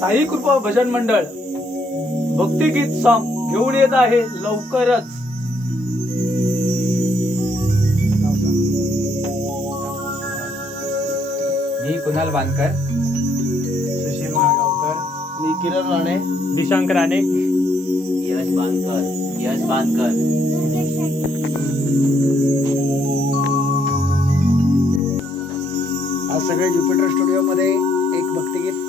साई कृपा भजन मंडळ भक्तिगीत सॉन्ग घेऊन येत आहे लवकरच. मी कुणाल वानकर, सुशील माळगावकर, मी किरण राणे, दिशांक राणे, यश बांधकर. आज सगळे ज्युपिटर स्टुडिओ मध्ये एक भक्तिगीत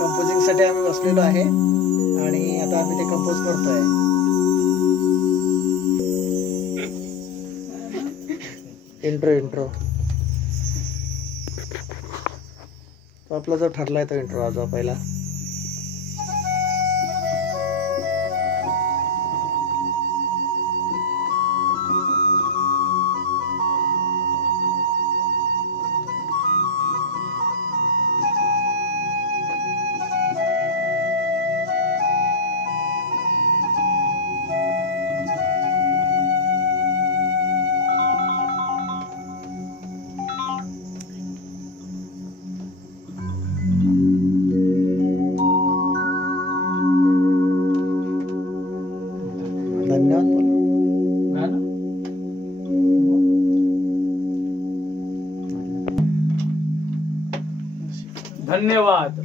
कंपोजिंग साठी आम्ही बसलेलो आहे आणि आता आम्ही ते कंपोज करतोय. इंट्रो आपला जो ठरलाय तो इंट्रो आज पहिला. धन्यवाद.